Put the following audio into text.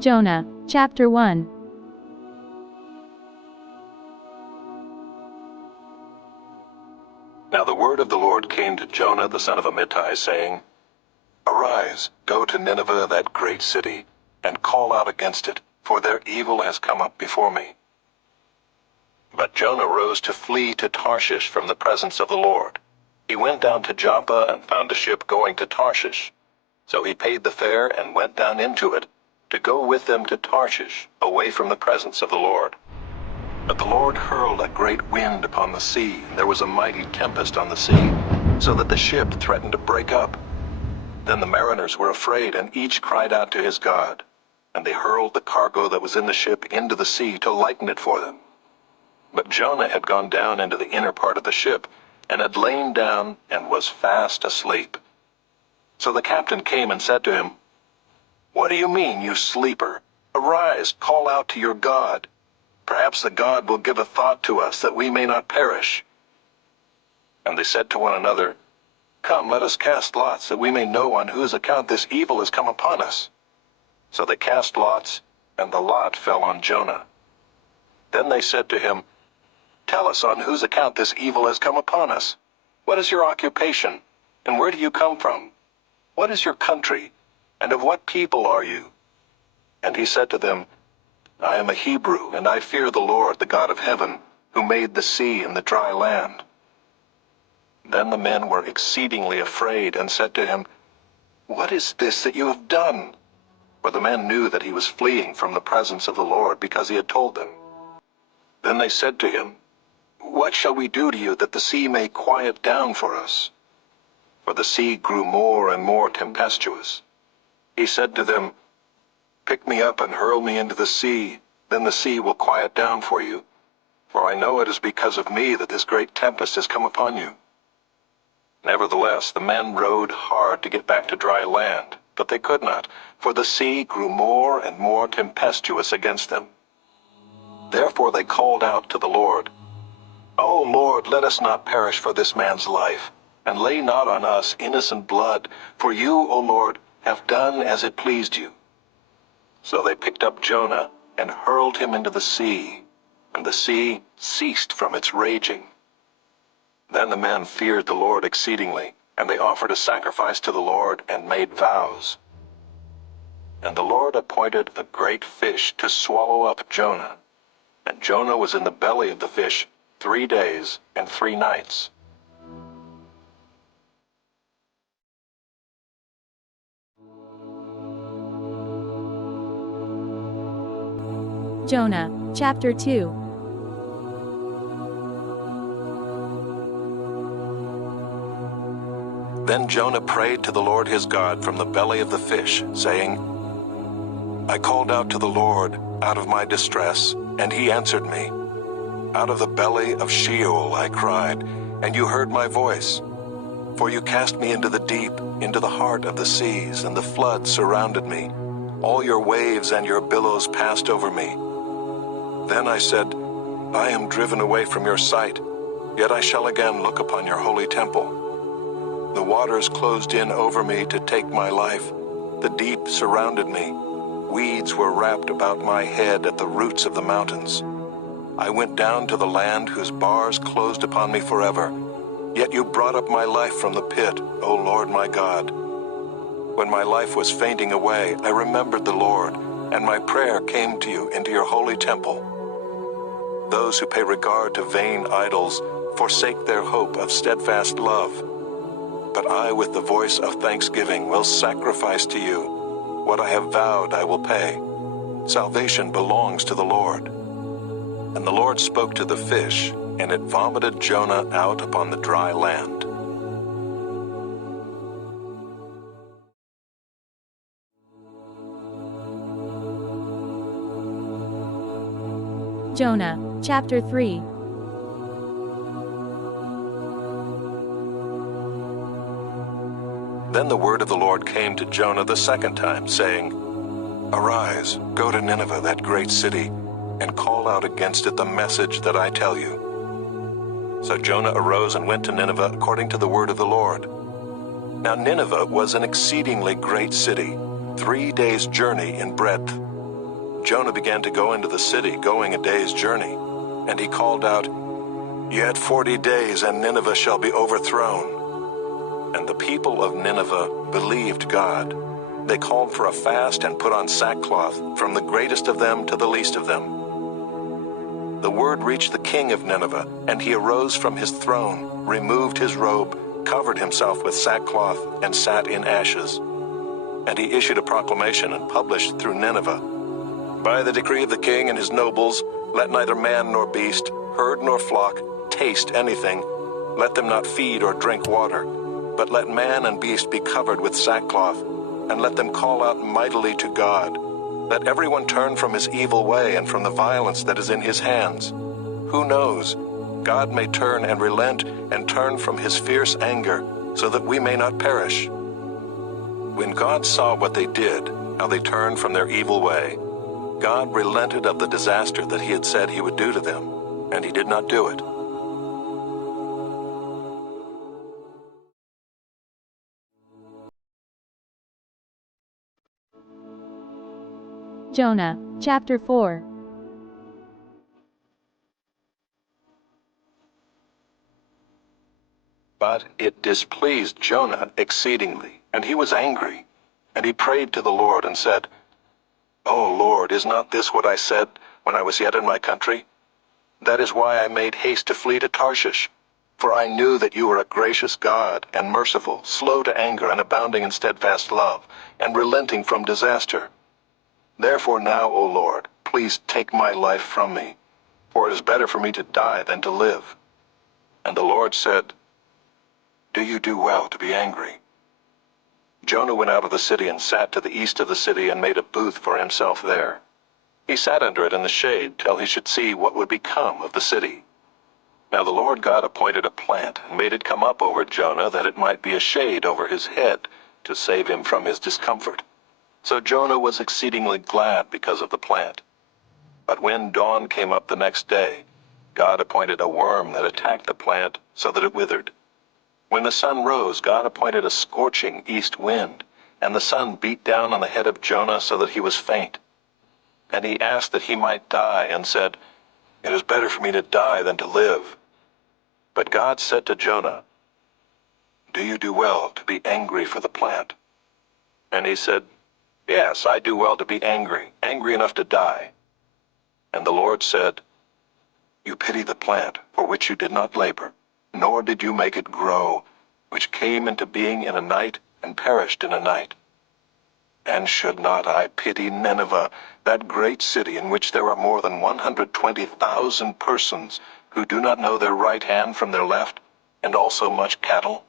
Jonah, Chapter 1. Now the word of the Lord came to Jonah the son of Amittai, saying, Arise, go to Nineveh, that great city, and call out against it, for their evil has come up before me. But Jonah rose to flee to Tarshish from the presence of the Lord. He went down to Joppa and found a ship going to Tarshish. So he paid the fare and went down into it, to go with them to Tarshish, away from the presence of the Lord. But the Lord hurled a great wind upon the sea, and there was a mighty tempest on the sea, so that the ship threatened to break up. Then the mariners were afraid, and each cried out to his God. And they hurled the cargo that was in the ship into the sea to lighten it for them. But Jonah had gone down into the inner part of the ship, and had lain down and was fast asleep. So the captain came and said to him, What do you mean, you sleeper? Arise, call out to your God. Perhaps the God will give a thought to us, that we may not perish. And they said to one another, Come, let us cast lots, that we may know on whose account this evil has come upon us. So they cast lots, and the lot fell on Jonah. Then they said to him, Tell us on whose account this evil has come upon us. What is your occupation, and where do you come from? What is your country, and of what people are you? And he said to them, I am a Hebrew, and I fear the Lord, the God of heaven, who made the sea and the dry land. Then the men were exceedingly afraid, and said to him, What is this that you have done? For the men knew that he was fleeing from the presence of the Lord, because he had told them. Then they said to him, What shall we do to you, that the sea may quiet down for us? For the sea grew more and more tempestuous. He said to them, Pick me up and hurl me into the sea, then the sea will quiet down for you. For I know it is because of me that this great tempest has come upon you. Nevertheless, the men rowed hard to get back to dry land, but they could not, for the sea grew more and more tempestuous against them. Therefore they called out to the Lord, O Lord, let us not perish for this man's life, and lay not on us innocent blood, for you, O Lord, have done as it pleased you. So they picked up Jonah and hurled him into the sea, and the sea ceased from its raging. Then the men feared the Lord exceedingly, and they offered a sacrifice to the Lord and made vows. And the Lord appointed a great fish to swallow up Jonah. And Jonah was in the belly of the fish 3 days and 3 nights. Jonah, Chapter 2. Then Jonah prayed to the Lord his God from the belly of the fish, saying, I called out to the Lord out of my distress, and he answered me. Out of the belly of Sheol I cried, and you heard my voice. For you cast me into the deep, into the heart of the seas, and the flood surrounded me. All your waves and your billows passed over me. Then I said, I am driven away from your sight, yet I shall again look upon your holy temple. The waters closed in over me to take my life. The deep surrounded me. Weeds were wrapped about my head at the roots of the mountains. I went down to the land whose bars closed upon me forever. Yet you brought up my life from the pit, O Lord my God. When my life was fainting away, I remembered the Lord, and my prayer came to you into your holy temple. Those who pay regard to vain idols forsake their hope of steadfast love. But I, with the voice of thanksgiving, will sacrifice to you. What I have vowed I will pay. Salvation belongs to the Lord. And the Lord spoke to the fish, and it vomited Jonah out upon the dry land. Jonah, Chapter 3. Then the word of the Lord came to Jonah the second time, saying, Arise, go to Nineveh, that great city, and call out against it the message that I tell you. So Jonah arose and went to Nineveh according to the word of the Lord. Now Nineveh was an exceedingly great city, 3 days' journey in breadth. Jonah began to go into the city, going a day's journey. And he called out, "Yet 40 days, and Nineveh shall be overthrown." And the people of Nineveh believed God. They called for a fast and put on sackcloth, from the greatest of them to the least of them. The word reached the king of Nineveh, and he arose from his throne, removed his robe, covered himself with sackcloth, and sat in ashes. And he issued a proclamation and published through Nineveh, "By the decree of the king and his nobles, let neither man nor beast, herd nor flock, taste anything. Let them not feed or drink water, but let man and beast be covered with sackcloth, and let them call out mightily to God. Let everyone turn from his evil way and from the violence that is in his hands. Who knows? God may turn and relent and turn from his fierce anger, so that we may not perish." When God saw what they did, how they turned from their evil way, God relented of the disaster that he had said he would do to them, and he did not do it. Jonah, Chapter 4. But it displeased Jonah exceedingly, and he was angry. And he prayed to the Lord and said, "O Lord, is not this what I said when I was yet in my country? That is why I made haste to flee to Tarshish. For I knew that you are a gracious God and merciful, slow to anger and abounding in steadfast love, and relenting from disaster. Therefore now, O Lord, please take my life from me, for it is better for me to die than to live." And the Lord said, "Do you do well to be angry?" Jonah went out of the city and sat to the east of the city and made a booth for himself there. He sat under it in the shade till he should see what would become of the city. Now the Lord God appointed a plant and made it come up over Jonah, that it might be a shade over his head, to save him from his discomfort. So Jonah was exceedingly glad because of the plant. But when dawn came up the next day, God appointed a worm that attacked the plant so that it withered. When the sun rose, God appointed a scorching east wind, and the sun beat down on the head of Jonah so that he was faint. And he asked that he might die, and said, "It is better for me to die than to live." But God said to Jonah, "Do you do well to be angry for the plant?" And he said, "Yes, I do well to be angry, angry enough to die." And the Lord said, "You pity the plant for which you did not labor, nor did you make it grow, which came into being in a night and perished in a night. And should not I pity Nineveh, that great city in which there are more than 120,000 persons who do not know their right hand from their left, and also much cattle?"